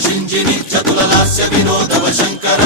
शिञ्जिनि चतुललास्य विनोदव शङ्कर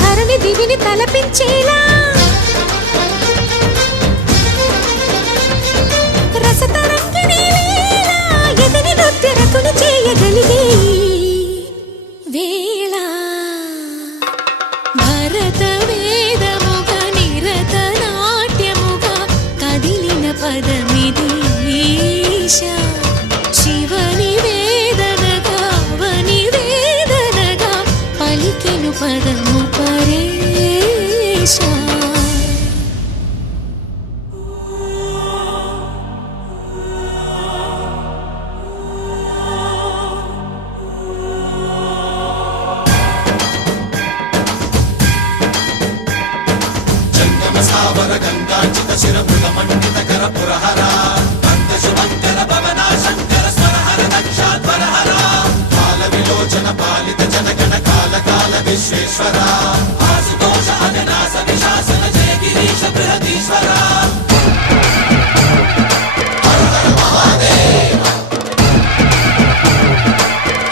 ధరణి దివిని తలపించేలా రసతరంగిణి లీలా ఎదని నృత్య రతులు చేయగలిగే వేళ భరత వేదముగ నిరత నాట్యముగ కదిలిన పదమిది ఈశా శివని వేదనగా వని వేదనగా పలికెను పదము పరేశా सावर गंगाचित शिरमृग मंडित कर पुरहरा कंद शुभंकर भवना शंकर स्वरहर दक्षाध्वर हरा काल विलोचन पालित जनगण काल काल विश्वेश्वरा आशुतोष अजनास विशासन जय गिरीश बृहदीश्वरा हर हर महादेव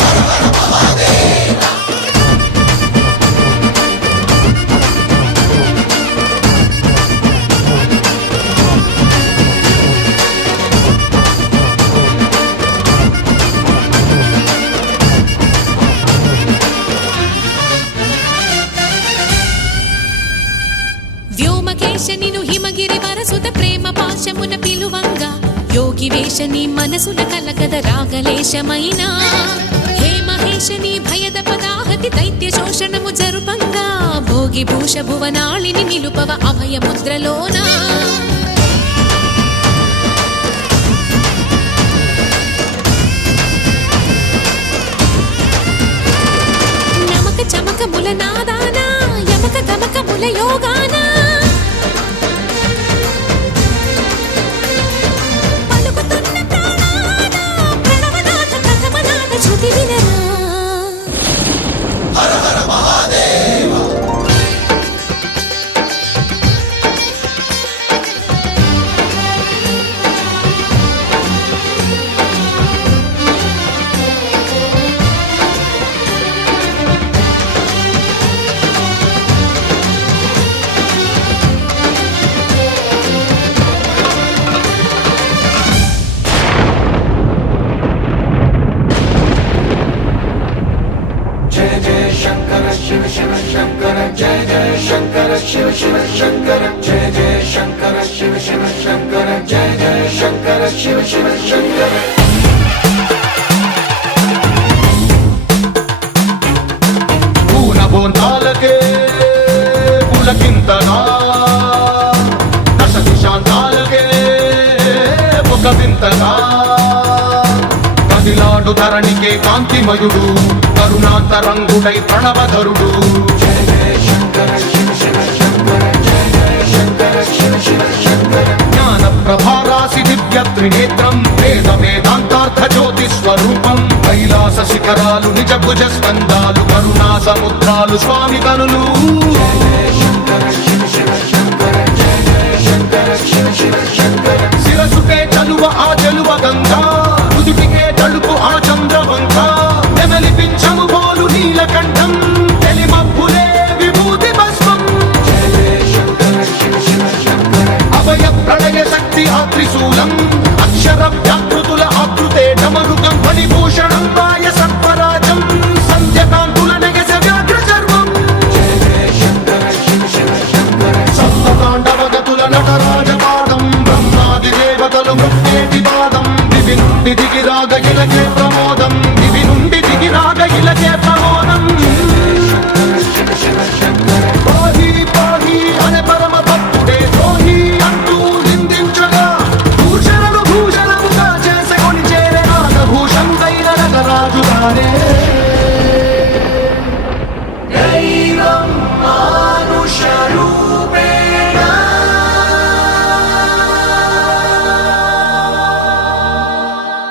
हर हर महादेव నిను హిమగిరి వరసుత ప్రేమ పాశమున పిలువంగా యోగి వేషని మనసున కలగద రాగలేశమైన హే మహేశని భయద పదాహతి దైత్య శోషణము జరుపంగా భోగి భూష భువనాళిని నిలుపవ అభయ ముద్రలోనా నమక చమక ముల నాదానా యమక గమక ముల యోగానా हर हर महादेव శంకర శివ శివ శంకర జయ జయ శంకర శివ శివ శంకర జయ జయ శంకర శివ శివ శంకర జయ జయ శంకర శివ శివ శంకర పూనబోంతాలకే పులకింతగా దశ దిశాంతాలకే ఒక వింతగా కదిలాడు ధరణికే కాంతిమయుడు కరుణాంతరంగుడై ప్రణవధరుడు జయ జయ శంకర శివ శివ శంకర జయ జయ శంకర శివ శివ శంకర జ్ఞాన ప్రభారాసి దివ్య త్రినేత్రం వేద వేదాంతార్థ జ్యోతి స్వరూపం కైలాస శిఖరాలు నిజ భుజ స్కందాలు కరుణా సముద్రాలు స్వామి కనులు జయ జయ శంకర శివ శివ శంకర జయ జయ శంకర శివ శివ శంకర శిరసుకే చలువ ఆ జలువ గంగా రుదుటికే తడుపు ఆ చంద్రవంక నెమలిపించము బోలు నీలకంఠం తెలిమబ్బులే విభూతి భస్మం జయ జయ శంకర శివ శివ శంకర అభయ ప్రళయ శక్తి ఆ త్రిశూలం అక్షర వ్యాకృతుల ఆకృతే డమరుగం ఫణిభూషణం మాయ సర్పరాజం సంధ్యకాంతుల నగస వ్యాఘ్ర చర్మం జయ జయ శంకర శివ శివ శంకర సప్తతాండవగతుల నటరాజపాదం బ్రహ్మాది దేవతలు మృత్యేటి పాదం దివి నుండి దిగి రాగ ఇలకే ప్రమోదం